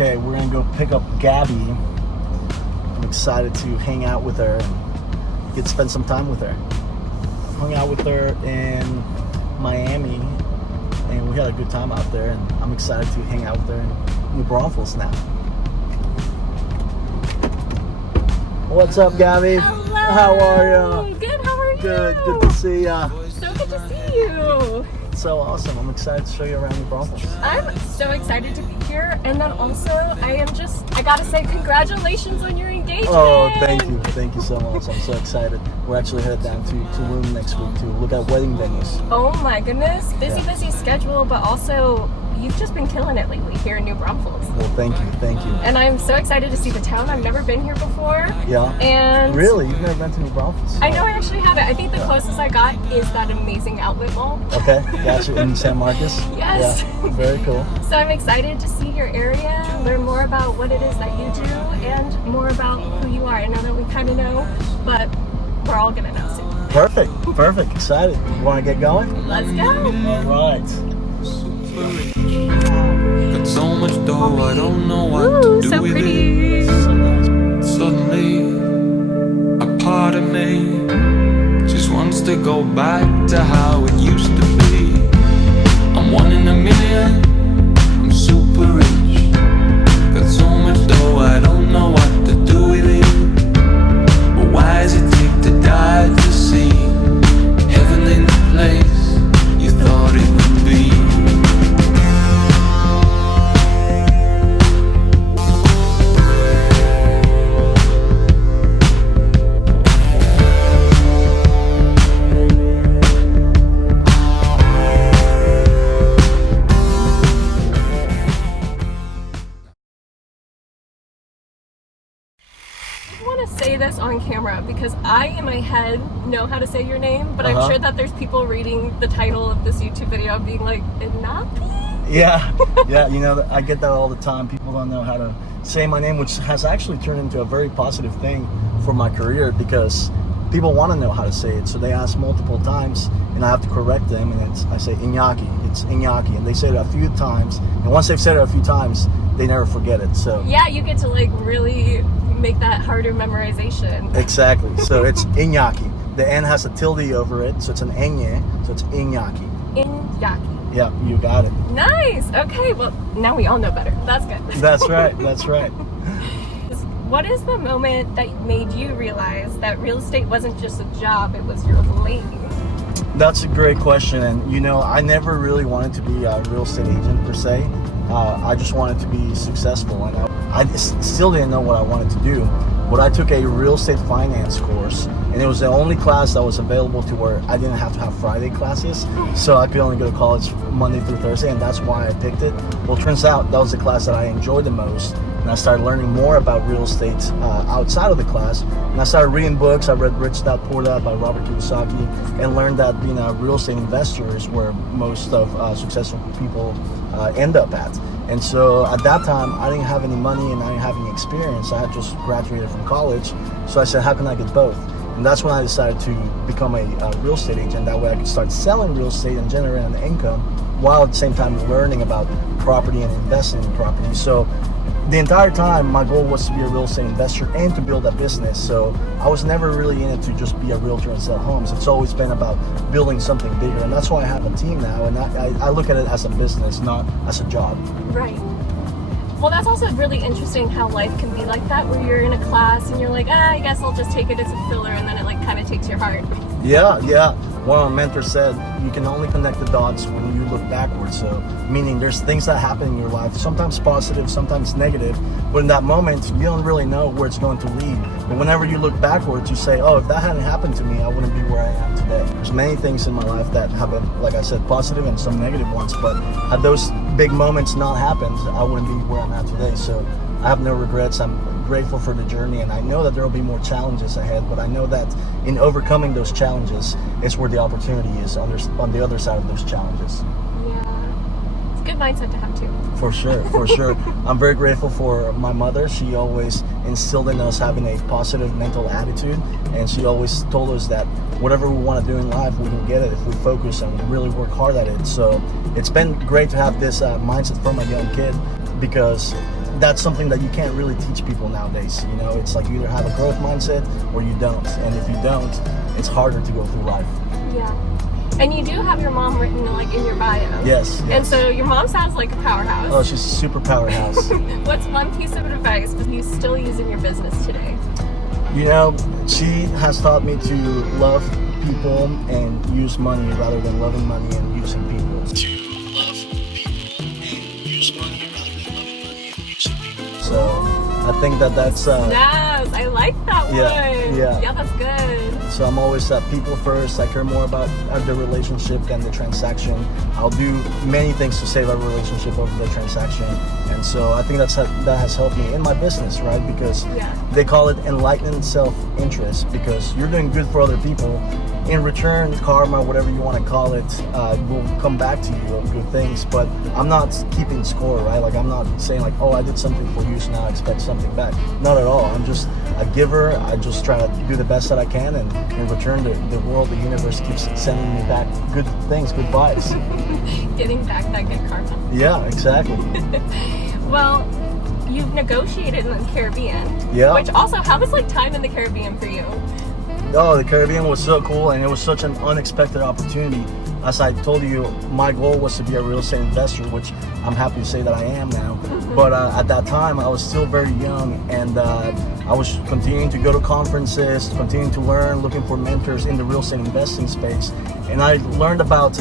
Okay, we're gonna go pick up Gabby. I'm excited to hang out with her and get to spend some time with her. Hung out with her in Miami, and we had a good time out there, and I'm excited to hang out with her in New Braunfels now. What's up, Gabby? Hello. How are you? Good, how are you? Good to see ya. So good to see you. So awesome. I'm excited to show you around New Braunfels. I'm so excited to be here, and then also I gotta say congratulations on your engagement. Oh, thank you so much. I'm so excited. We're actually headed down to Tulum next week to look at wedding venues. Oh my goodness, busy schedule, but also you've just been killing it lately here in New Braunfels. Well, thank you. And I'm so excited to see the town. I've never been here before. Yeah. And really, you've never been to New Braunfels? I know I actually haven't. I think the closest I got is that amazing outlet mall. Okay, gotcha. In San Marcos? Yes. Yeah, very cool. So I'm excited to see your area, learn more about what it is that you do, and more about who you are. I know that we kind of know, but we're all gonna know soon. Perfect. Excited. You want to get going? Let's go. All right. Got so much dough, I don't know what to do so with pretty. it. Suddenly, a part of me just wants to go back to how it used to be. I'm one in a million, I'm super rich. Got so much dough, I don't know what to do with it. But why does it take to die to see heaven in the place you thought it would be? Say this on camera because I in my head know how to say your name, but I'm sure that there's people reading the title of this YouTube video being like, Iñaky? Yeah, you know, I get that all the time. People don't know how to say my name, which has actually turned into a very positive thing for my career because people want to know how to say it. So they ask multiple times and I have to correct them, and I say Iñaky, it's Iñaky, and they say it a few times, and once they've said it a few times, they never forget it. So yeah, you get to like really make that harder memorization. Exactly. So it's Iñaky. The N has a tilde over it, so it's an Enye, so it's Iñaky. Iñaky. Yeah, you got it. Nice. Okay, well, now we all know better. That's good. That's right. What is the moment that made you realize that real estate wasn't just a job, it was your lane? That's a great question, and you know, I never really wanted to be a real estate agent per se. I just wanted to be successful, and I still didn't know what I wanted to do. But I took a real estate finance course, and it was the only class that was available to where I didn't have to have Friday classes, so I could only go to college Monday through Thursday, and that's why I picked it. Well, it turns out that was the class that I enjoyed the most, and I started learning more about real estate outside of the class, and I started reading books. I read Rich Dad Poor Dad by Robert Kiyosaki, and learned that being a real estate investor is where most of successful people end up at. And so at that time, I didn't have any money and I didn't have any experience. I had just graduated from college. So I said, how can I get both? And that's when I decided to become a real estate agent. That way I could start selling real estate and generating an income while at the same time learning about property and investing in property. So the entire time, my goal was to be a real estate investor and to build a business. So I was never really in it to just be a realtor and sell homes. It's always been about building something bigger. And that's why I have a team now. And I look at it as a business, not as a job. Right. Well, that's also really interesting how life can be like that, where you're in a class and you're like, I guess I'll just take it as a filler, and then it like kind of takes your heart. Yeah. One of my mentors said, you can only connect the dots when you look backwards. So, meaning there's things that happen in your life, sometimes positive, sometimes negative, but in that moment, you don't really know where it's going to lead. But whenever you look backwards, you say, oh, if that hadn't happened to me, I wouldn't be where I am today. There's many things in my life that have been, like I said, positive and some negative ones, but had those big moments not happened, I wouldn't be where I'm at today. So I have no regrets. I'm grateful for the journey, and I know that there will be more challenges ahead, but I know that in overcoming those challenges is where the opportunity is on the other side of those challenges. Yeah. It's a good mindset to have too. For sure. I'm very grateful for my mother. She always instilled in us having a positive mental attitude, and she always told us that whatever we want to do in life, we can get it if we focus and really work hard at it. So it's been great to have this mindset from a young kid, because that's something that you can't really teach people nowadays. You know, it's like you either have a growth mindset or you don't. And if you don't, it's harder to go through life. Yeah. And you do have your mom written like in your bio. Yes. And so your mom sounds like a powerhouse. Oh, she's a super powerhouse. What's one piece of advice that you still use in your business today? You know, she has taught me to love people and use money rather than loving money and using people. To love people and use money rather than loving money and using people. So I think that's Yes, I like that one. Yeah, that's good. So I'm always people first. I care more about the relationship than the transaction. I'll do many things to save our relationship over the transaction. And so I think that has helped me in my business, right? Because they call it enlightened self-interest, because you're doing good for other people. In return, karma, whatever you want to call it, will come back to you of good things. But I'm not keeping score, right? Like, I'm not saying like, oh, I did something for you, so now I expect something back. Not at all. I'm just a giver. I just try to do the best that I can, and in return, the world, the universe keeps sending me back good things, good vibes. Getting back that good karma. Yeah, exactly. Well, you've negotiated in the Caribbean. Yeah. Which also, how was like time in the Caribbean for you? Oh, the Caribbean was so cool, and it was such an unexpected opportunity. As I told you, my goal was to be a real estate investor, which I'm happy to say that I am now. But at that time, I was still very young, and I was continuing to go to conferences, continuing to learn, looking for mentors in the real estate investing space. And I learned about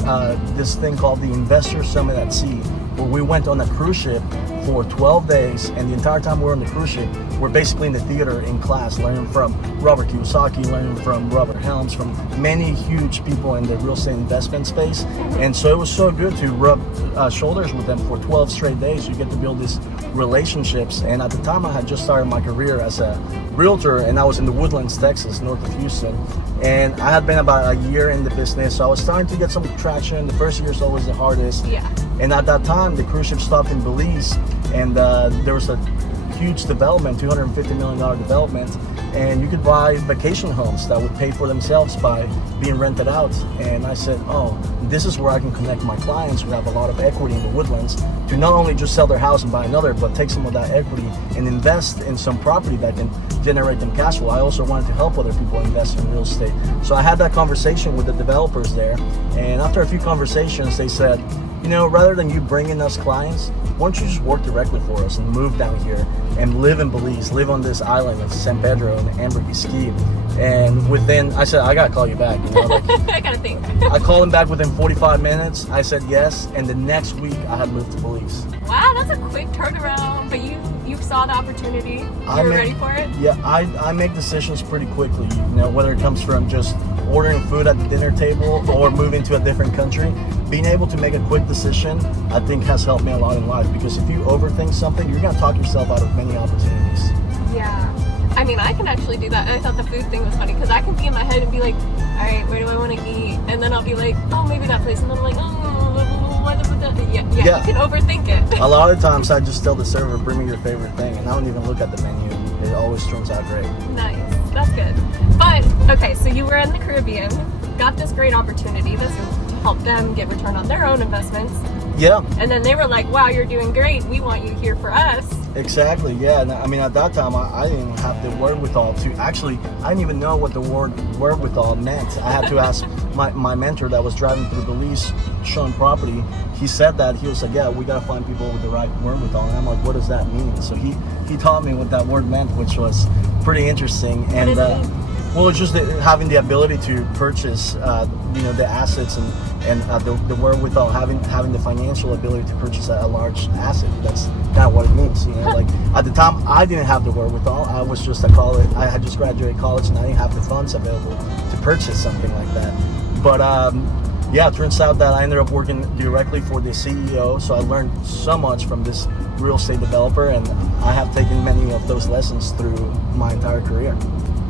this thing called the Investor Summit at Sea, where we went on a cruise ship for 12 days, and the entire time we're on the cruise ship, we're basically in the theater in class, learning from Robert Kiyosaki, learning from Robert Helms, from many huge people in the real estate investment space. And so it was so good to rub shoulders with them for 12 straight days. You get to build these relationships. And at the time, I had just started my career as a realtor, and I was in the Woodlands, Texas, north of Houston. And I had been about a year in the business, so I was starting to get some traction. The first year is always the hardest. Yeah. And at that time, the cruise ship stopped in Belize, and there was a huge development, $250 million development, and you could buy vacation homes that would pay for themselves by being rented out. And I said, oh, this is where I can connect my clients who have a lot of equity in the Woodlands to not only just sell their house and buy another, but take some of that equity and invest in some property that can generate them cash flow. I also wanted to help other people invest in real estate. So I had that conversation with the developers there, and after a few conversations, they said, you know, rather than you bringing us clients, why don't you just work directly for us and move down here and live in Belize, live on this island of San Pedro and Ambergris Key. And within, I said, I gotta call you back. You know, like, I gotta think. I called him back within 45 minutes. I said yes, and the next week I had moved to Belize. Wow, that's a quick turnaround, but you saw the opportunity. You were ready for it? Yeah, I make decisions pretty quickly, you know, whether it comes from just ordering food at the dinner table or moving to a different country. Being able to make a quick decision, I think, has helped me a lot in life, because if you overthink something, you're gonna talk yourself out of many opportunities. Yeah. I mean, I can actually do that. I thought the food thing was funny, because I can be in my head and be like, all right, where do I want to eat? And then I'll be like, oh, maybe that place. And then I'm like, oh, what about that? Yeah, you can overthink it. A lot of times I just tell the server, bring me your favorite thing, and I don't even look at the menu. It always turns out great. Nice. That's good. But, okay, so you were in the Caribbean, got this great opportunity to help them get return on their own investments. Yeah. And then they were like, wow, you're doing great. We want you here for us. Exactly, yeah. And I mean, at that time, I didn't even have the wherewithal to actually, I didn't even know what the word wherewithal meant. I had to ask my mentor that was driving through Belize, showing property. He said that, he was like, yeah, we got to find people with the right wherewithal. And I'm like, what does that mean? So he taught me what that word meant, which was pretty interesting. And well, it's just having the ability to purchase, you know, the assets and the wherewithal, having the financial ability to purchase a large asset. That's kind of what it means. You know, like at the time, I didn't have the wherewithal. I was just a college. I had just graduated college, and I didn't have the funds available to purchase something like that. But yeah, it turns out that I ended up working directly for the CEO. So I learned so much from this real estate developer, and I have taken many of those lessons through my entire career.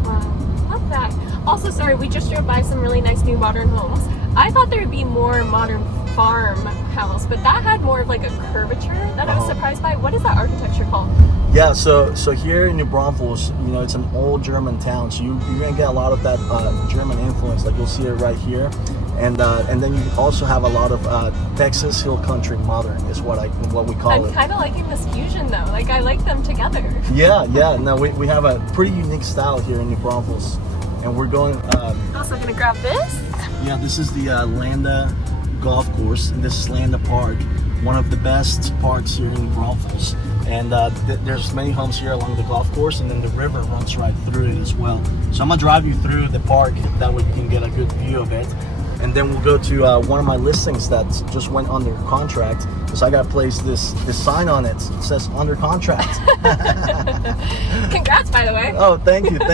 Wow. Love that. Also, sorry, we just drove by some really nice new modern homes. I thought there would be more modern farmhouse, but that had more of like a curvature that I was surprised by. What is that architecture called? Yeah, so here in New Braunfels, you know, it's an old German town, so you're gonna get a lot of that German influence. Like, you'll see it right here, and then you also have a lot of Texas Hill Country Modern is what we call I'm it. kind of liking this fusion though. Like I like them together. Yeah. No, we have a pretty unique style here in New Braunfels, and we're going. Also gonna grab this. Yeah, this is the Landa Golf Course, and this is Landa Park, one of the best parks here in New Braunfels. And there's many homes here along the golf course, and then the river runs right through it as well. So I'm gonna drive you through the park, that way you can get a good view of it. And then we'll go to one of my listings that just went under contract. So I gotta place this sign on it. It says under contract. Congrats, by the way. Oh, thank you. Te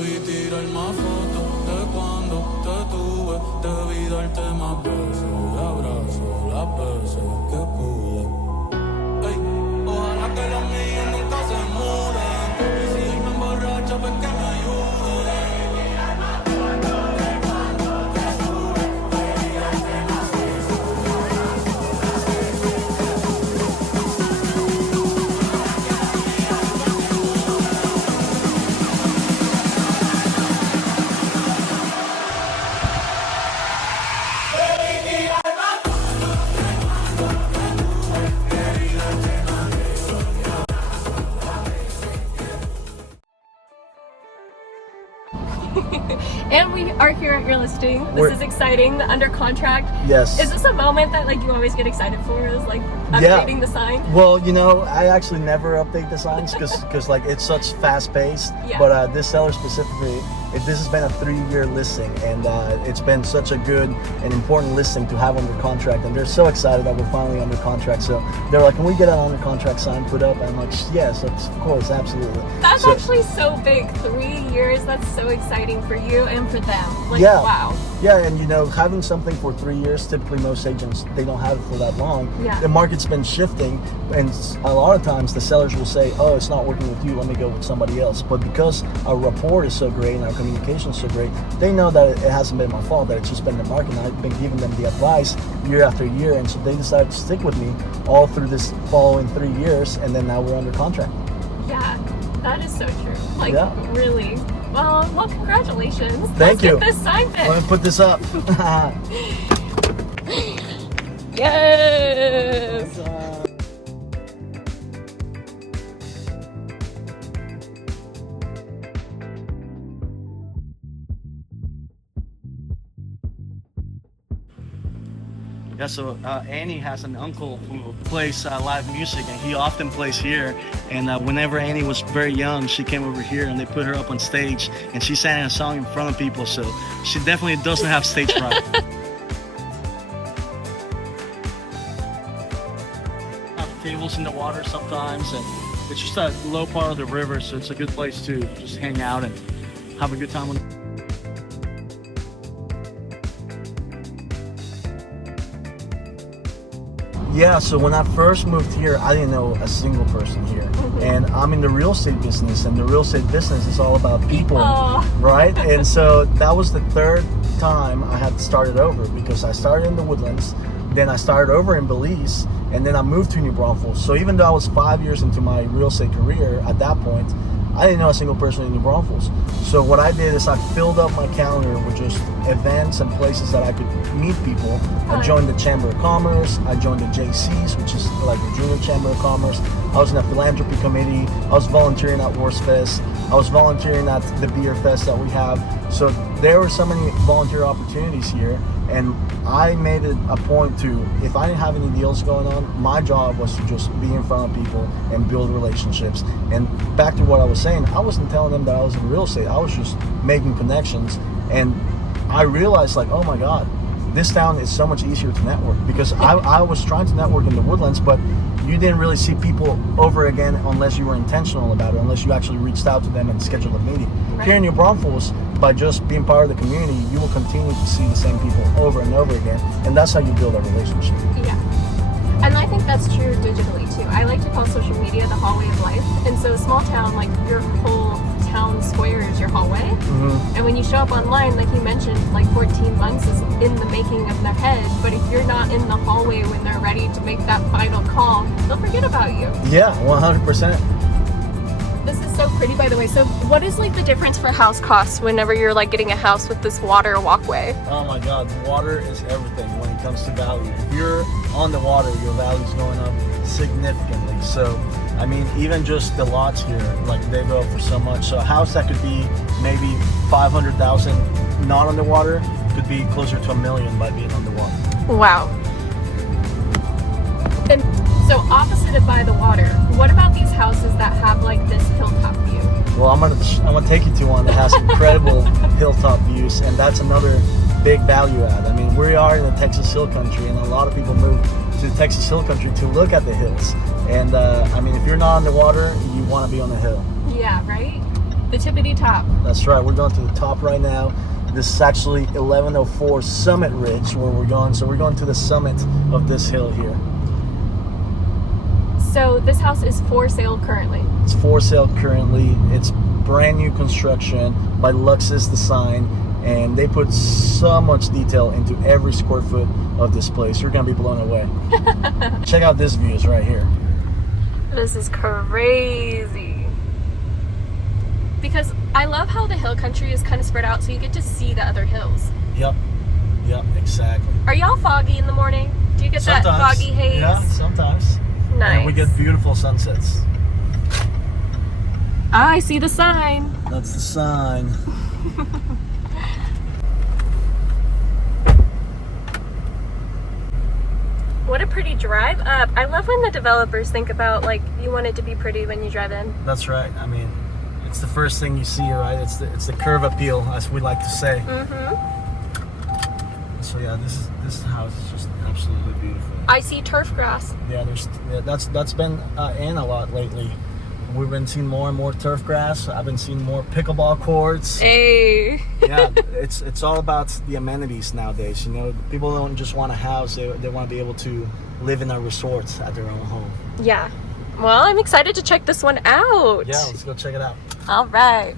vi tirar más fotos de cuando te tuve. Debí darte más besos y abrazos, las veces que pude. Ey, ojalá que los míos nunca se muren. Y si hoy me emborracho, pues que me ayuden. And we are here at your listing. This is exciting. The under contract. Yes. Is this a moment that like you always get excited for? Is like updating the sign? Well, I actually never update the signs because like it's such fast paced. Yeah. But this seller specifically, this has been a 3-year listing, and it's been such a good and important listing to have under contract, and they're so excited that we're finally under contract. So they're like, can we get an under contract sign put up? And I'm like, yes, of course, absolutely. That's actually so big. 3 years. That's so exciting for you and for them. Like, yeah. Wow. Yeah, and having something for 3 years, typically most agents, they don't have it for that long. Yeah. The market's been shifting, and a lot of times the sellers will say, oh, it's not working with you, let me go with somebody else. But because our rapport is so great and our communication is so great, they know that it hasn't been my fault, that it's just been the market, and I've been giving them the advice year after year, and so they decided to stick with me all through this following 3 years, and then now we're under contract. Yeah, that is so true. Like, Yeah. really. Well, congratulations. Thank you. Let's get this sign fit. Let me put this up. Yes. Yeah, so Annie has an uncle who plays live music, and he often plays here. And whenever Annie was very young, she came over here and they put her up on stage, and she sang a song in front of people, so she definitely doesn't have stage fright. Have tables in the water sometimes, and it's just a low part of the river, so it's a good place to just hang out and have a good time. Yeah, so when I first moved here, I didn't know a single person here. Mm-hmm. And I'm in the real estate business, and the real estate business is all about people, right? And so that was the third time I had started over, because I started in the Woodlands, then I started over in Belize, and then I moved to New Braunfels. So even though I was 5 years into my real estate career at that point, I didn't know a single person in New Braunfels. So what I did is I filled up my calendar with just events and places that I could meet people. I joined the Chamber of Commerce, I joined the JCs, which is like the Junior Chamber of Commerce. I was in a philanthropy committee, I was volunteering at Worst Fest, I was volunteering at the beer fest that we have. So there were so many volunteer opportunities here, and I made it a point to, if I didn't have any deals going on, my job was to just be in front of people and build relationships. And back to what I was saying, I wasn't telling them that I was in real estate, I was just making connections. And I realized, like, oh my God, this town is so much easier to network, because I was trying to network in the Woodlands, but you didn't really see people over again unless you were intentional about it, unless you actually reached out to them and scheduled a meeting. Right. Here in New Braunfels, by just being part of the community, you will continue to see the same people over and over again, and that's how you build a relationship. Yeah. And I think that's true digitally too. I like to call social media the hallway of life. And so a small town, like your whole town square is your hallway. Mm-hmm. And when you show up online, like you mentioned, like 14 months is in the making of their head. But if you're not in the hallway when they're ready to make that final call, they'll forget about you. Yeah, 100%. This is so pretty, by the way. So what is like the difference for house costs whenever you're like getting a house with this water walkway? Oh my God, water is everything when it comes to value. If you're on the water, your value's going up significantly. So, I mean, even just the lots here, like they go for so much. So a house that could be maybe 500,000 not on the water could be closer to $1 million by being on the water. Wow. And so opposite of by the water, what about these houses that have like this hilltop view? Well, I'm gonna take you to one that has incredible hilltop views, and that's another big value add. I mean, we are in the Texas Hill Country, and a lot of people move to the Texas Hill Country to look at the hills. And I mean, if you're not on the water, you want to be on the hill. Yeah, right? The tippity top. That's right. We're going to the top right now. This is actually 1104 Summit Ridge where we're going. So we're going to the summit of this hill here. So this house is for sale currently. It's for sale currently. It's brand new construction by Luxus Design, and they put so much detail into every square foot of this place. You're gonna be blown away. Check out this views right here. This is crazy. Because I love how the hill country is kind of spread out, so you get to see the other hills. Yep, exactly. Are y'all foggy in the morning? Do you get Sometimes. that foggy haze? Yeah, sometimes. Nice. And we get beautiful sunsets. I see the sign. That's the sign. What a pretty drive up. I love when the developers think about like you want it to be pretty when you drive in. That's right. I mean, it's the first thing you see, right? It's the curve appeal, as we like to say. Mm-hmm. So yeah, this house is just absolutely beautiful. I see turf grass. Yeah, that's been in a lot lately. We've been seeing more and more turf grass. I've been seeing more pickleball courts. Hey. Yeah, it's all about the amenities nowadays. You know, people don't just want a house; they want to be able to live in a resort at their own home. Yeah. Well, I'm excited to check this one out. Yeah, let's go check it out. All right.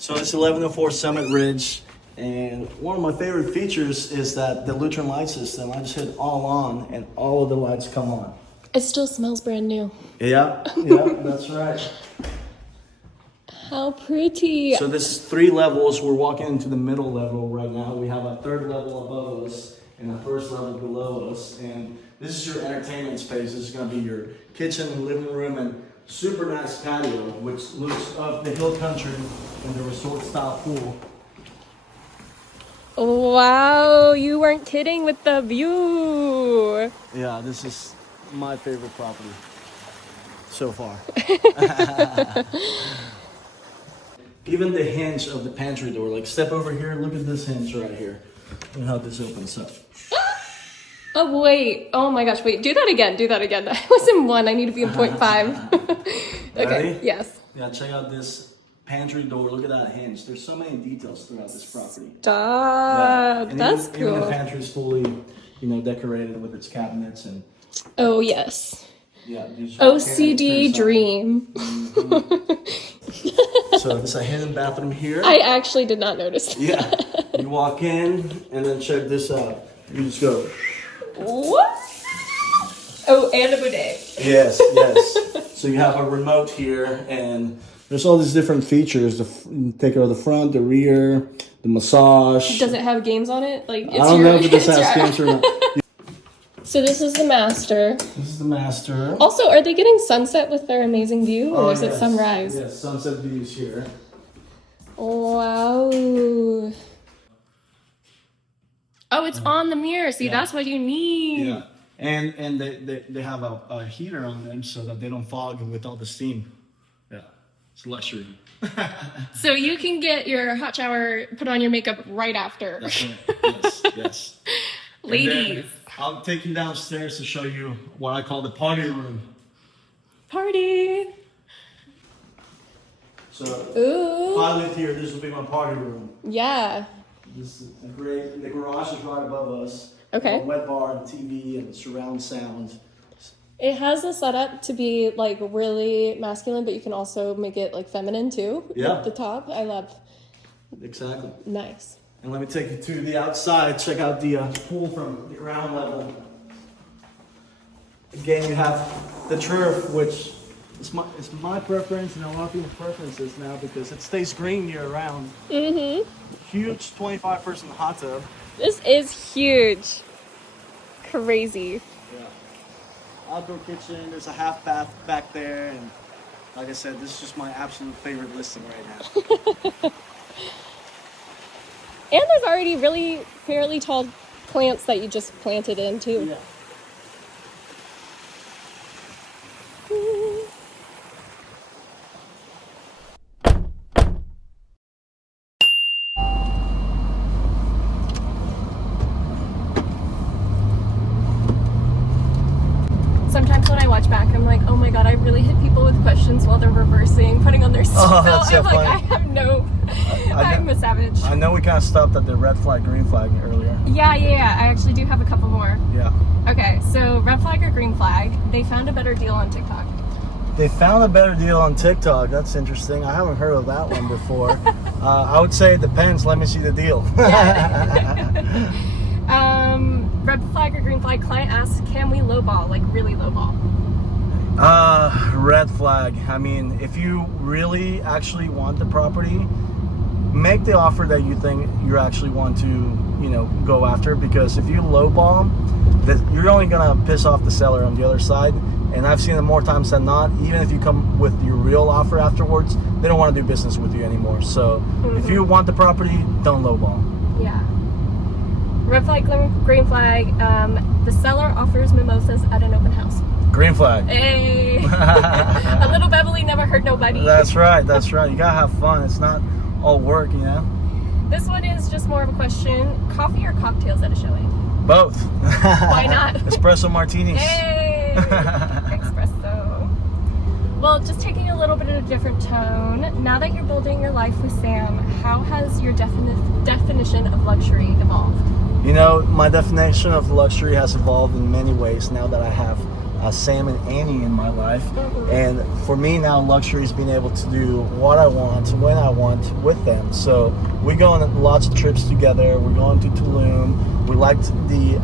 So it's 1104 Summit Ridge, and one of my favorite features is that the Lutron light system. I just hit all on, and all of the lights come on. It still smells brand new. Yeah, that's right. How pretty. So this is 3 levels. We're walking into the middle level right now. We have a 3rd level above us and a 1st level below us. And this is your entertainment space. This is going to be your kitchen and living room and super nice patio, which looks up the hill country and the resort style pool. Wow, you weren't kidding with the view. Yeah, this is my favorite property so far. Even the hinge of the pantry door, like step over here, look at this hinge right here. Look how this opens up. Oh, wait. Oh my gosh, wait. Do that again. I was in 1. I need to be in 0.5. Okay, Ready? yes. Yeah, check out this pantry door. Look at that hinge. There's so many details throughout this property. Stop. And That's even the cool. pantry is fully, decorated with its cabinets and Oh, yes. yeah. these are OCD candy dream. So there's a hidden bathroom here. I actually did not notice. Yeah. You walk in and then check this out. You just go. What? Oh, and a bidet. Yes. So you have a remote here, and there's all these different features. Take care of the front, the rear, the massage. Does it have games on it? Like, it's I don't know if this has it's your- games or not. So this is the master. This is the master. Also, are they getting sunset with their amazing view, or is it yes. sunrise? Yes, sunset views here. Wow. Oh, it's on the mirror. See, that's what you need. Yeah. And they have a heater on them so that they don't fog with all the steam. Yeah. It's luxury. So you can get your hot shower, put on your makeup right after. That's right. Yes. Ladies. I'll take you downstairs to show you what I call the party room. Party. So Ooh. if I live here, this will be my party room. Yeah. This is a great. The garage is right above us. Okay. A wet bar and TV and surround sound. It has a setup to be like really masculine, but you can also make it like feminine too. Yeah. At the top. I love. Exactly. Nice. And let me take you to the outside. Check out the pool from the ground level. Again, you have the turf, which is my preference and a lot of people's preferences now because it stays green year round. Mm-hmm. Huge 25-person hot tub. This is huge. Crazy. Yeah. Outdoor kitchen. There's a half bath back there, and like I said, this is just my absolute favorite listing right now. And there's already really fairly tall plants that you just planted in too. Yeah. Sometimes when I watch back, I'm like, oh my god, I really hit people with questions while they're reversing, putting on their seatbelt. that's so I'm like, funny. I have no. I'm a savage. I know we kind of stopped at the red flag, green flag earlier. Yeah. I actually do have a couple more. Yeah. Okay, so red flag or green flag, they found a better deal on TikTok. They found a better deal on TikTok. That's interesting. I haven't heard of that one before. I would say it depends. Let me see the deal. Red flag or green flag, client asks, can we lowball, like really lowball? Red flag. I mean, if you really actually want the property, make the offer that you think you actually want to, go after. Because if you lowball, that you're only gonna piss off the seller on the other side. And I've seen it more times than not. Even if you come with your real offer afterwards, they don't want to do business with you anymore. So if you want the property, don't lowball. Yeah. Red flag, green flag. The seller offers mimosas at an open house. Green flag. Hey, a little Beverly never hurt nobody. That's right. That's right. You gotta have fun. It's not all work, This one is just more of a question: coffee or cocktails at a showing? Both. Why not? Espresso martinis. Hey, espresso. Well, just taking a little bit of a different tone. Now that you're building your life with Sam, how has your definition of luxury evolved? My definition of luxury has evolved in many ways now that I have Sam and Annie in my life. And for me now, luxury is being able to do what I want, when I want with them. So we go on lots of trips together. We're going to Tulum. We like the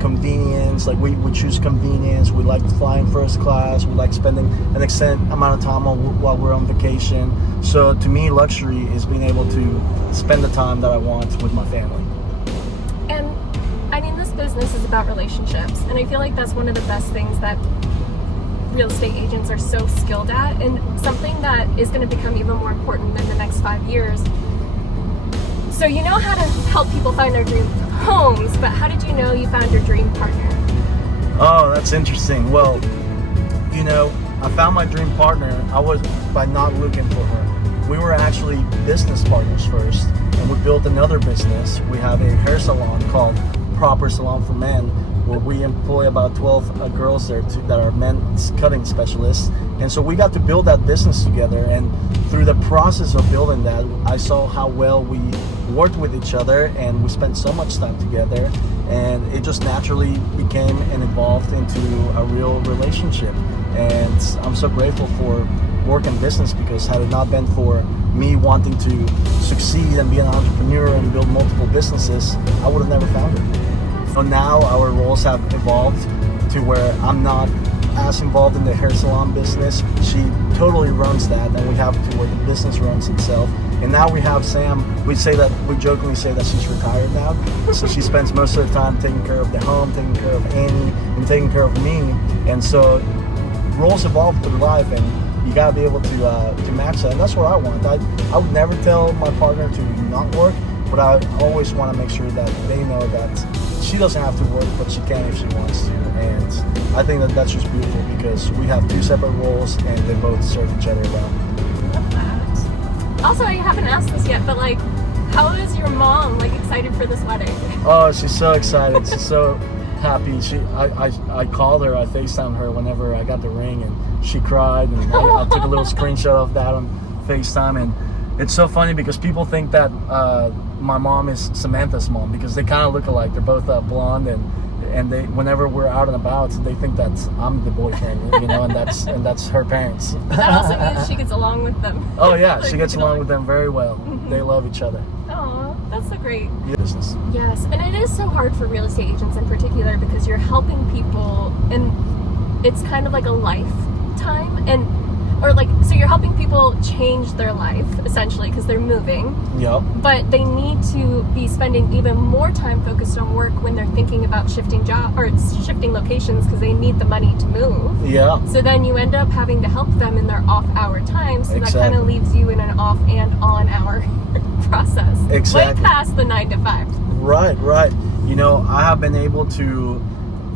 convenience. Like we choose convenience. We like flying first class. We like spending an extended amount of time while we're on vacation. So to me, luxury is being able to spend the time that I want with my family. And I mean, this business is about relationships, and I feel like that's one of the best things that real estate agents are so skilled at, and something that is going to become even more important in the next 5 years. So you know how to help people find their dream homes, but how did you know you found your dream partner? Oh, that's interesting. Well, I found my dream partner. I was by not looking for her. We were actually business partners first, and we built another business. We have a hair salon called Proper Salon for Men, where we employ about 12 girls there that are men's cutting specialists. And so we got to build that business together, and through the process of building that, I saw how well we worked with each other, and we spent so much time together, and it just naturally became and evolved into a real relationship. And I'm so grateful for work in business, because had it not been for me wanting to succeed and be an entrepreneur and build multiple businesses, I would have never found it. So now our roles have evolved to where I'm not as involved in the hair salon business. She totally runs that, and we have to where the business runs itself. And now we have Sam. We jokingly say that she's retired now. So she spends most of the time taking care of the home, taking care of Annie, and taking care of me. And so roles evolve through life, and you gotta be able to match that. And that's what I want. I would never tell my partner to not work, but I always want to make sure that they know that she doesn't have to work, but she can if she wants to. And I think that that's just beautiful, because we have two separate roles and they both serve each other well. Love that. Also, I haven't asked this yet, but how is your mom excited for this wedding? Oh, she's so excited. She's so happy. I called her, I FaceTimed her whenever I got the ring, and she cried, and I took a little screenshot of that on FaceTime. And it's so funny because people think that my mom is Samantha's mom, because they kind of look alike. They're both blonde, and they, whenever we're out and about, they think that I'm the boyfriend, and that's her parents. But that also means she gets along with them. Oh yeah, she gets along with them very well. They love each other. Aw, that's so great. Business. Yes, and it is so hard for real estate agents in particular, because you're helping people, and it's kind of like a lifetime, so you're helping people change their life essentially because they're moving. Yep. But they need to be spending even more time focused on work when they're thinking about shifting shifting locations because they need the money to move. Yeah. So then you end up having to help them in their off-hour time. So that kind of leaves you in an off and on-hour process. Exactly. Way past the 9 to 5. Right. You know, I have been able to.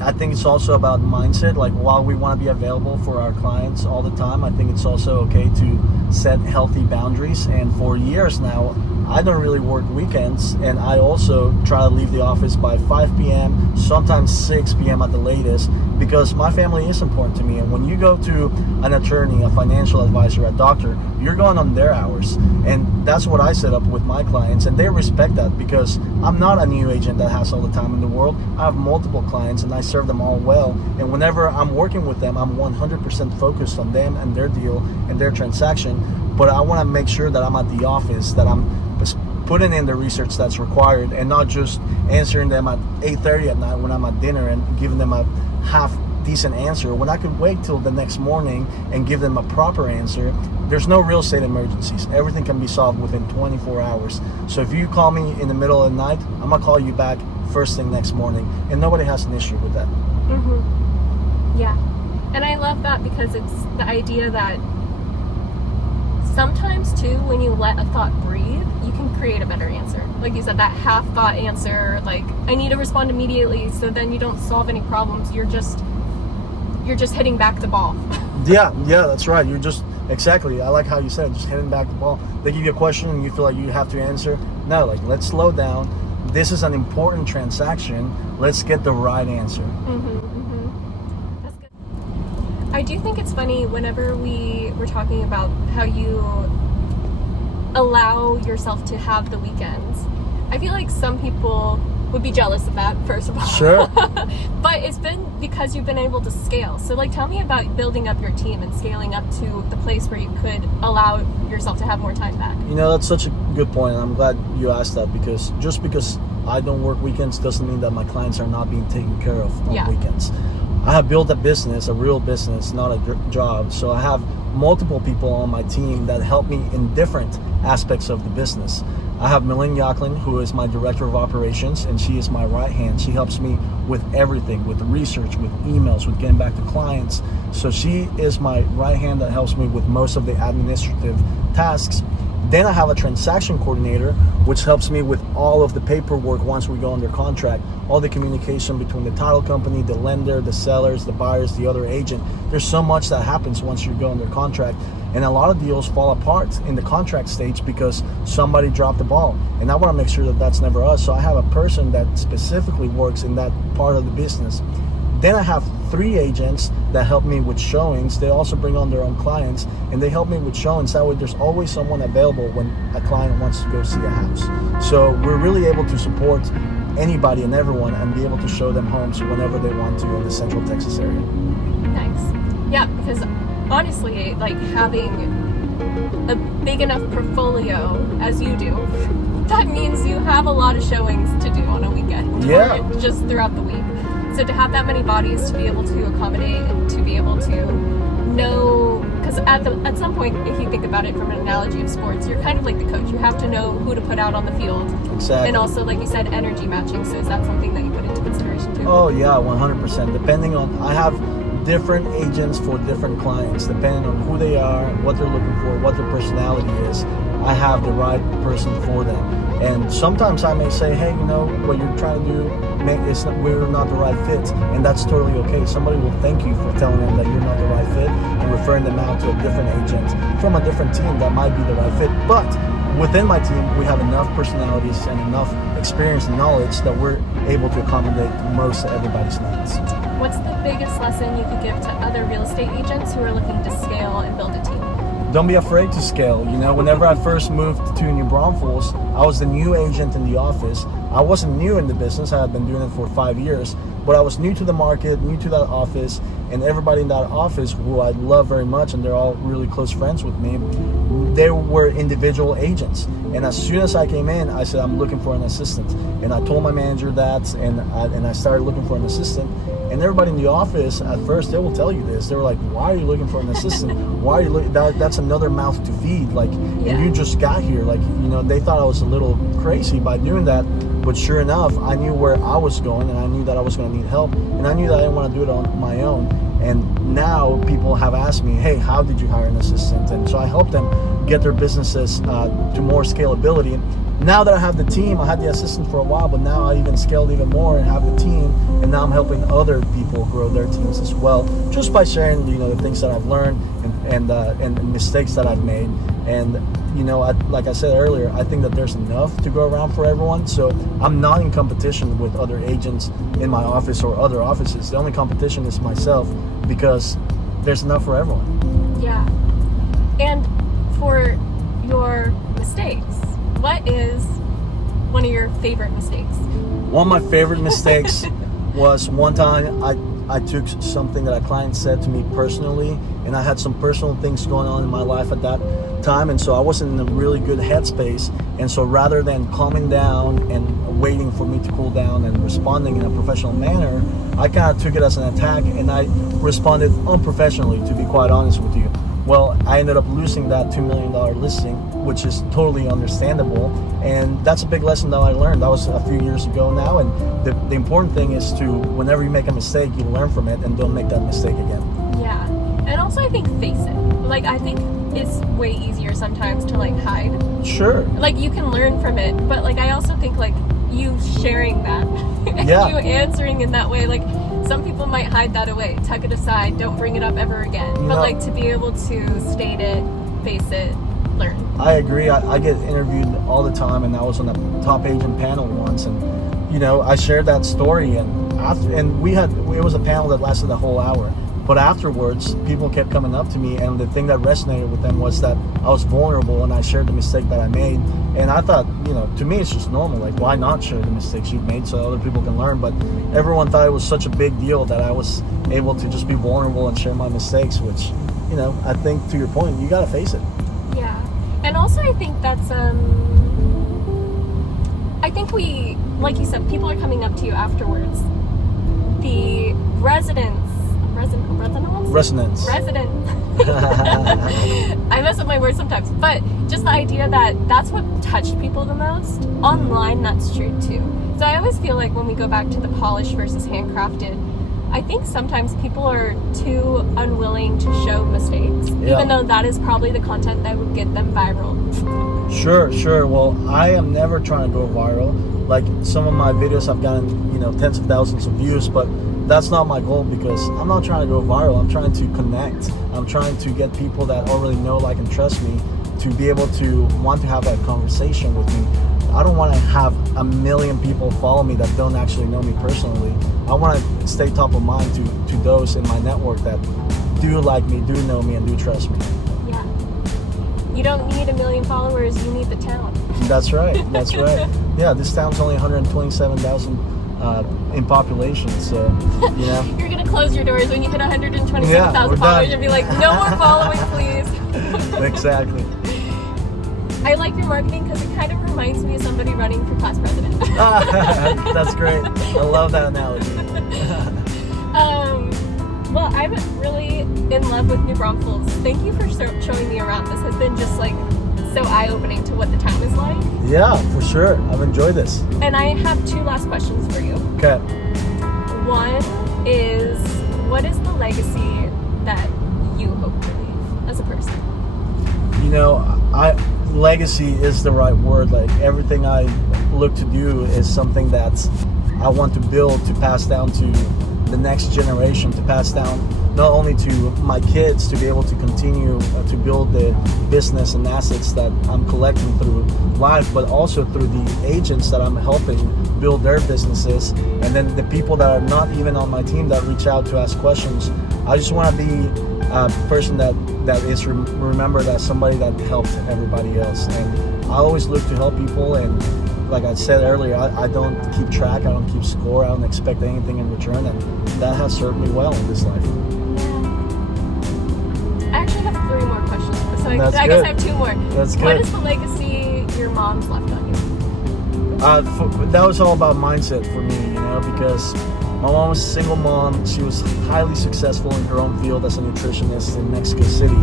I think it's also about mindset. Like, while we want to be available for our clients all the time, I think it's also okay to set healthy boundaries. And for years now, I don't really work weekends, and I also try to leave the office by 5 p.m., sometimes 6 p.m. at the latest, because my family is important to me. And when you go to an attorney, a financial advisor, a doctor, you're going on their hours. And that's what I set up with my clients, and they respect that because I'm not a new agent that has all the time in the world. I have multiple clients, and I serve them all well. And whenever I'm working with them, I'm 100% focused on them and their deal and their transaction. But I want to make sure that I'm at the office, that I'm putting in the research that's required, and not just answering them at 8:30 at night when I'm at dinner and giving them a half decent answer when I could wait till the next morning and give them a proper answer. There's no real estate emergencies. Everything can be solved within 24 hours. So if you call me in the middle of the night, I'm gonna call you back first thing next morning, and nobody has an issue with that. Yeah. And I love that because it's the idea that sometimes too, when you let a thought breathe, you can create a better answer. Like you said, that half thought answer, like, I need to respond immediately, so then you don't solve any problems. You're just hitting back the ball. Yeah, that's right. You're just, exactly. I like how you said, just hitting back the ball. They give you a question and you feel like you have to answer. No, like, let's slow down. This is an important transaction. Let's get the right answer. That's good. I do think it's funny whenever we were talking about how you allow yourself to have the weekends. I feel like some people would be jealous of that, first of all. Sure. But it's been because you've been able to scale. So, like, tell me about building up your team and scaling up to the place where you could allow yourself to have more time back. You know, that's such a good point. I'm glad you asked that, because just because I don't work weekends doesn't mean that my clients are not being taken care of on weekends. I have built a business, a real business, not a job. So I have multiple people on my team that help me in different aspects of the business. I have Millen Yacklin, who is my director of operations, and she is my right hand. She helps me with everything, with the research, with emails, with getting back to clients. So she is my right hand that helps me with most of the administrative tasks. Then I have a transaction coordinator, which helps me with all of the paperwork once we go under contract, all the communication between the title company, the lender, the sellers, the buyers, the other agent. There's so much that happens once you go under contract. And a lot of deals fall apart in the contract stage because somebody dropped the ball. And I want to make sure that that's never us. So I have a person that specifically works in that part of the business. Then I have 3 agents that help me with showings. They also bring on their own clients, and they help me with showings. That way there's always someone available when a client wants to go see a house. So we're really able to support anybody and everyone and be able to show them homes whenever they want to in the Central Texas area. Nice. Yeah, because honestly, like, having a big enough portfolio as you do, that means you have a lot of showings to do on a weekend. Yeah. Or just throughout the week. So to have that many bodies to be able to accommodate and to be able to know, because at some point, if you think about it from an analogy of sports, you're kind of like the coach. You have to know who to put out on the field. Exactly. And also, like you said, energy matching. So is that something that you put into consideration too? Oh yeah, 100%. Depending on, I have different agents for different clients, depending on who they are, what they're looking for, what their personality is. I have the right person for them. And sometimes I may say, hey, you know, what you're trying to do, we're not the right fit. And that's totally okay. Somebody will thank you for telling them that you're not the right fit and referring them out to a different agent from a different team that might be the right fit. But within my team, we have enough personalities and enough experience and knowledge that we're able to accommodate most of everybody's needs. What's the biggest lesson you could give to other real estate agents who are looking to scale and build a team? Don't be afraid to scale. You know, whenever I first moved to New Braunfels, I was the new agent in the office. I wasn't new in the business. I had been doing it for 5 years, but I was new to the market, new to that office, and everybody in that office, who I love very much, and they're all really close friends with me, they were individual agents. And as soon as I came in, I said, I'm looking for an assistant. And I told my manager that, and I started looking for an assistant. And everybody in the office, at first, they will tell you this. They were like, why are you looking for an assistant? Why are you looking? That's another mouth to feed. Like, Yeah. and you just got here. Like, you know, they thought I was a little crazy by doing that. But sure enough, I knew where I was going, and I knew that I was going to need help. And I knew that I didn't want to do it on my own. And now people have asked me, hey, how did you hire an assistant? And so I help them get their businesses to more scalability. Now that I have the team, I had the assistant for a while, but now I even scaled even more and have the team, and now I'm helping other people grow their teams as well, just by sharing, you know, the things that I've learned and the mistakes that I've made. And you know, like I said earlier, I think that there's enough to go around for everyone. So I'm not in competition with other agents in my office or other offices. The only competition is myself, because there's enough for everyone. Yeah. And for your mistakes, what is one of your favorite mistakes? One of my favorite mistakes was one time I took something that a client said to me personally, and I had some personal things going on in my life at that time, and so I wasn't in a really good headspace. And so rather than calming down and waiting for me to cool down and responding in a professional manner, I kind of took it as an attack, and I responded unprofessionally, to be quite honest with you. Well, I ended up losing that $2 million listing, which is totally understandable. And that's a big lesson that I learned. That was a few years ago now. And the important thing is to, whenever you make a mistake, you learn from it and don't make that mistake again. Yeah. And also I think face it. Like, I think it's way easier sometimes to like hide. Sure. Like, you can learn from it, but like I also think like you sharing that and Yeah. you answering in that way, like some people might hide that away, tuck it aside, don't bring it up ever again. But No. like to be able to state it, face it, learn. I agree. I get interviewed all the time, and I was on a top agent panel once, and you know, I shared that story, and it was a panel that lasted a whole hour. But afterwards, people kept coming up to me, and the thing that resonated with them was that I was vulnerable and I shared the mistake that I made. And I thought, you know, to me it's just normal. Like, why not share the mistakes you've made so other people can learn? But everyone thought it was such a big deal that I was able to just be vulnerable and share my mistakes, which, you know, I think to your point, you gotta face it. Yeah. And also I think that's I think we, like you said, people are coming up to you afterwards. The residents. I mess up my words sometimes, but just the idea that that's what touched people the most. Online, that's true too. So I always feel like when we go back to the polished versus handcrafted, I think sometimes people are too unwilling to show mistakes, even though that is probably the content that would get them viral. Sure. Well, I am never trying to go viral. Like, some of my videos have gotten, you know, tens of thousands of views, but that's not my goal, because I'm not trying to go viral. I'm trying to connect. I'm trying to get people that already know, like, and trust me to be able to want to have that conversation with me. I don't want to have a million people follow me that don't actually know me personally. I want to stay top of mind to those in my network that do like me, do know me, and do trust me. Yeah. You don't need 1 million followers, you need the town. That's right. Yeah, this town's only 127,000 in population, so, you know. You're going to close your doors when you hit 127,000 we're followers done. and be like, no more following, please. Exactly. I like your marketing because it kind of reminds me of somebody running for class president. That's great. I love that analogy. Well, I'm really in love with New Braunfels. Thank you for showing me around. This has been just like so eye-opening to what the town is like. Yeah, for sure. I've enjoyed this. And I have 2 last questions for you. Okay. One is, what is the legacy that you hope to leave as a person? You know, legacy is the right word. Like, everything I look to do is something that I want to build, to pass down to the next generation, to pass down not only to my kids, to be able to continue to build the business and assets that I'm collecting through life, but also through the agents that I'm helping build their businesses, and then the people that are not even on my team that reach out to ask questions. I just want to be a person that is remembered as somebody that helped everybody else. And I always look to help people, and like I said earlier, I don't keep track, I don't keep score, I don't expect anything in return, and that has served me well in this life. I actually have 3 more questions, so I That's guess good. I have 2 more. That's good. What is the legacy your mom's left on you? That was all about mindset for me, you know, because My mom was a single mom. She was highly successful in her own field as a nutritionist in Mexico City.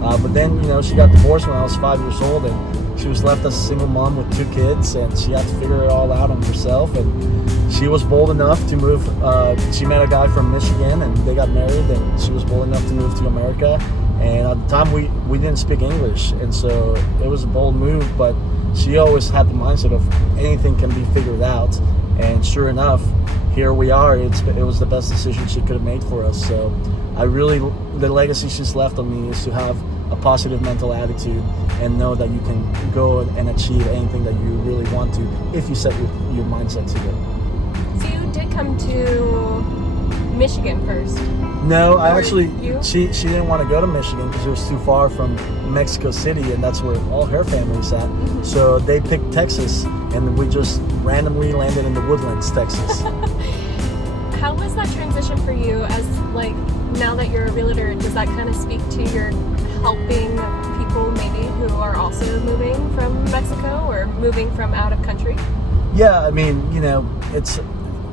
But then, she got divorced when I was 5 years old, and she was left as a single mom with 2 kids, and she had to figure it all out on herself. And she was bold enough to move. She met a guy from Michigan, and they got married, and she was bold enough to move to America. And at the time, we didn't speak English, and so it was a bold move, but she always had the mindset of anything can be figured out. And sure enough, here we are. It was the best decision she could have made for us. So the legacy she's left on me is to have a positive mental attitude and know that you can go and achieve anything that you really want to if you set your mindset to it. So you did come to Michigan first? No, she didn't want to go to Michigan because it was too far from Mexico City, and that's where all her family's at. Mm-hmm. So they picked Texas, and we just randomly landed in the Woodlands, Texas. How was that transition for you as, now that you're a realtor, does that kind of speak to your helping people maybe who are also moving from Mexico or moving from out of country? Yeah, it's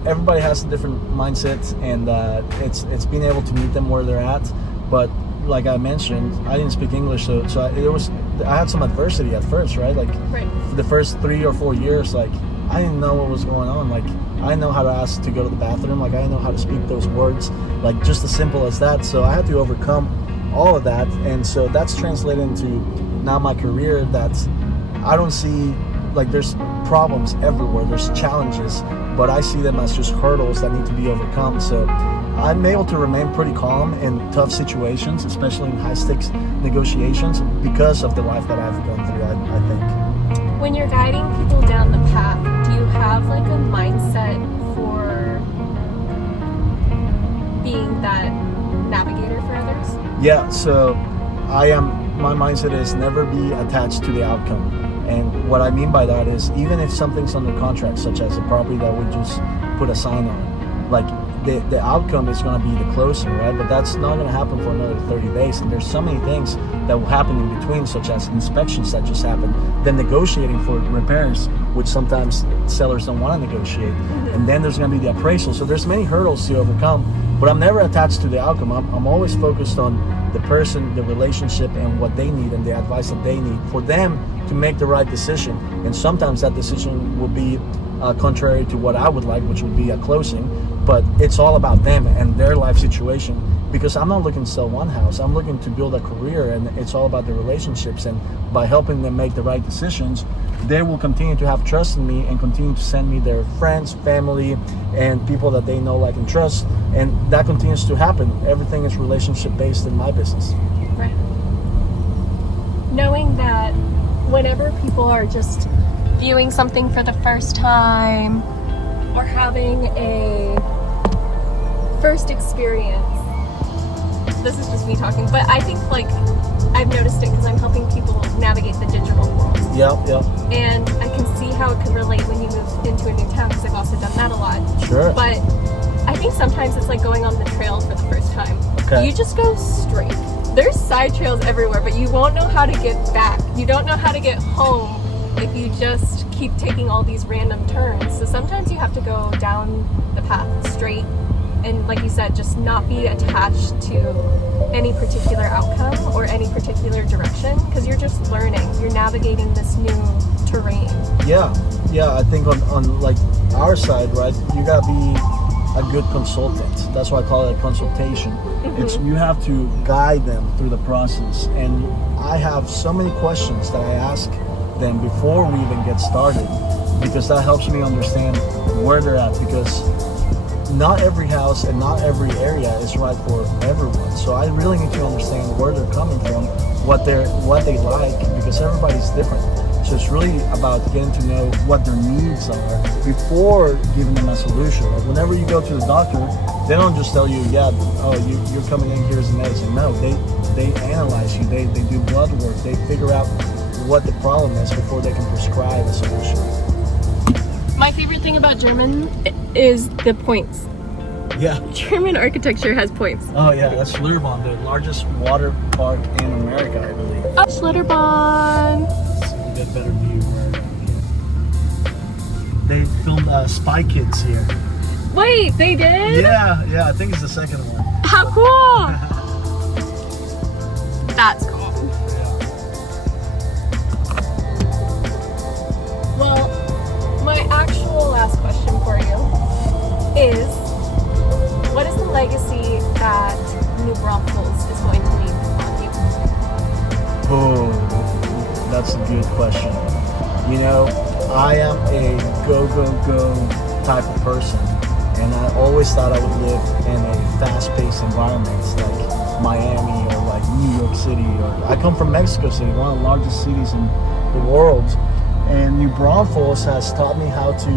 everybody has a different mindset, and it's being able to meet them where they're at. But like I mentioned, I didn't speak English, so I had some adversity at first, right? For the first 3 or 4 years, I didn't know what was going on. I didn't know how to ask to go to the bathroom. I didn't know how to speak those words, just as simple as that. So I had to overcome all of that, and so that's translated into now my career. That I don't see there's problems everywhere, there's challenges, but I see them as just hurdles that need to be overcome. So I'm able to remain pretty calm in tough situations, especially in high stakes negotiations, because of the life that I've gone through, I think. When you're guiding people down the path, do you have a mindset for being that navigator for others? Yeah, so my mindset is never be attached to the outcome. And what I mean by that is, even if something's under contract, such as a property that we just put a sign on, the outcome is going to be the closing, right? But that's not going to happen for another 30 days. And there's so many things that will happen in between, such as inspections that just happen, then negotiating for repairs, which sometimes sellers don't want to negotiate. Mm-hmm. And then there's going to be the appraisal. So there's many hurdles to overcome, but I'm never attached to the outcome. I'm always focused on the person, the relationship, and what they need, and the advice that they need for them to make the right decision. And sometimes that decision will be contrary to what I would like, which would be a closing, but it's all about them and their life situation, because I'm not looking to sell one house. I'm looking to build a career, and it's all about the relationships. And by helping them make the right decisions, they will continue to have trust in me and continue to send me their friends, family, and people that they know, like, and trust. And that continues to happen. Everything is relationship based in my business. Right. Knowing that whenever people are just viewing something for the first time or having a first experience, this is just me talking, but I think I've noticed it because I'm helping people navigate the digital world. Yep. And I can see how it can relate when you move into a new town, because I've also done that a lot. Sure. But I think sometimes it's like going on the trail for the first time. Okay. You just go straight. There's side trails everywhere, but you won't know how to get back. You don't know how to get home if you just keep taking all these random turns. So sometimes you have to go down the path straight, and like you said, just not be attached to any particular outcome or any particular direction, because you're just learning. You're navigating this new terrain. Yeah. I think on our side, right, you gotta be a good consultant. That's why I call it a consultation. Mm-hmm. It's you have to guide them through the process, and I have so many questions that I ask them before we even get started, because that helps me understand where they're at, because not every house and not every area is right for everyone. So I really need to understand where they're coming from, what they like, because everybody's different. So it's really about getting to know what their needs are before giving them a solution. Like whenever you go to the doctor, they don't just tell you, you're coming in, here's the medicine. No, they analyze you, they do blood work, they figure out what the problem is before they can prescribe a solution. My favorite thing about German is the points. Yeah. German architecture has points. Oh yeah, that's Schlitterbahn, the largest water park in America, I believe. Oh, Schlitterbahn. You get better view right here. They filmed Spy Kids here. Wait, they did? Yeah, I think it's the second one. How cool! That's cool. Well, my actual last question for you is, what is the legacy that New Braunfels is going to leave on you? Oh, that's a good question. You know, I am a go type of person, and I always thought I would live in a fast-paced environment like Miami or like New York City. I come from Mexico City, one of the largest cities in the world, and New Braunfels has taught me how to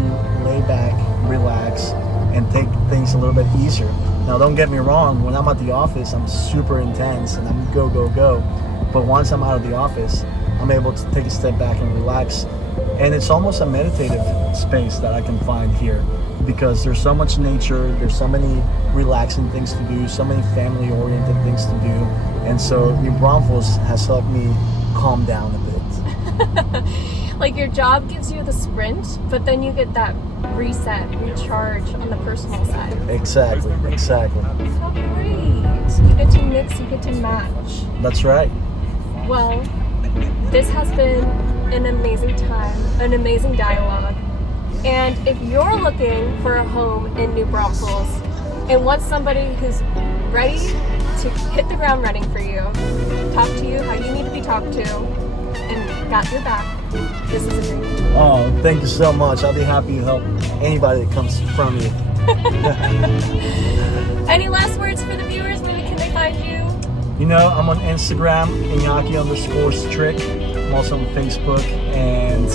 lay back, relax, and take things a little bit easier. Now, don't get me wrong, when I'm at the office, I'm super intense and I'm go. But once I'm out of the office, I'm able to take a step back and relax. And it's almost a meditative space that I can find here because there's so much nature, there's so many relaxing things to do, so many family-oriented things to do. And so New Braunfels has helped me calm down a bit. Like your job gives you the sprint, but then you get that reset, recharge on the personal side. Exactly. How great. You get to mix, you get to match. That's right. Well, this has been an amazing time, an amazing dialogue. And if you're looking for a home in New Braunfels and want somebody who's ready to hit the ground running for you, talk to you how you need to be talked to, and got your back, this is a dream. Oh, thank you so much. I'll be happy to help anybody that comes from you. Any last words for the viewers? Maybe can they find you? You know, I'm on Instagram, Iñaky_Strick. I'm also on Facebook. And,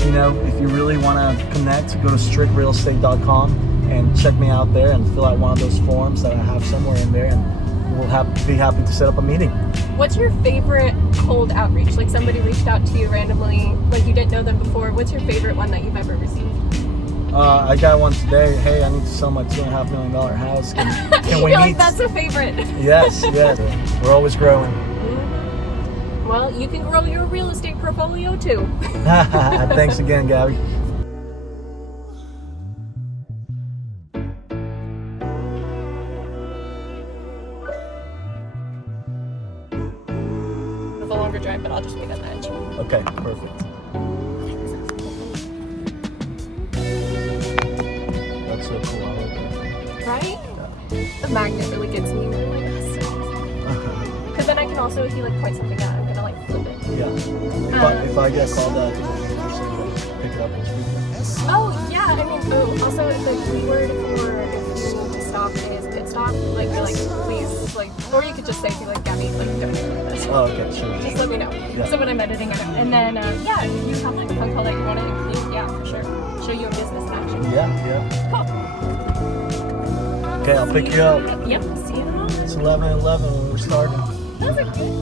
you know, if you really want to connect, go to strickrealestate.com and check me out there and fill out one of those forms that I have somewhere in there. And we'll be happy to set up a meeting. What's your favorite cold outreach? Like somebody reached out to you randomly, like you didn't know them before. What's your favorite one that you've ever received? I got one today. Hey, I need to sell my $2.5 million house. Can we You're meet? like, that's a favorite. Yes. We're always growing. Well, you can grow your real estate portfolio too. Thanks again, Gabby. It's a longer drive, but I'll just wait on the edge. Okay, perfect. That's so cool. I like that. Right? The magnet really gets me. Because then I can also, if you like point something out, I'm gonna like flip it. Yeah. If I get called out, pick it up and speak. Oh yeah, I mean, also the keyword for if you need to stop is pit stop. Like you're like, please, like, or you could just say to like Gabby, like don't do this. Oh, okay, sure. Just let me know. Yeah. So when I'm editing it, and then yeah, if you have like a phone call that you want to include, yeah, for sure. Show you a business in action. Yeah. Cool. Okay, I'll pick you up. Yep. See you tomorrow. It's 11:11 when we're starting. That was a good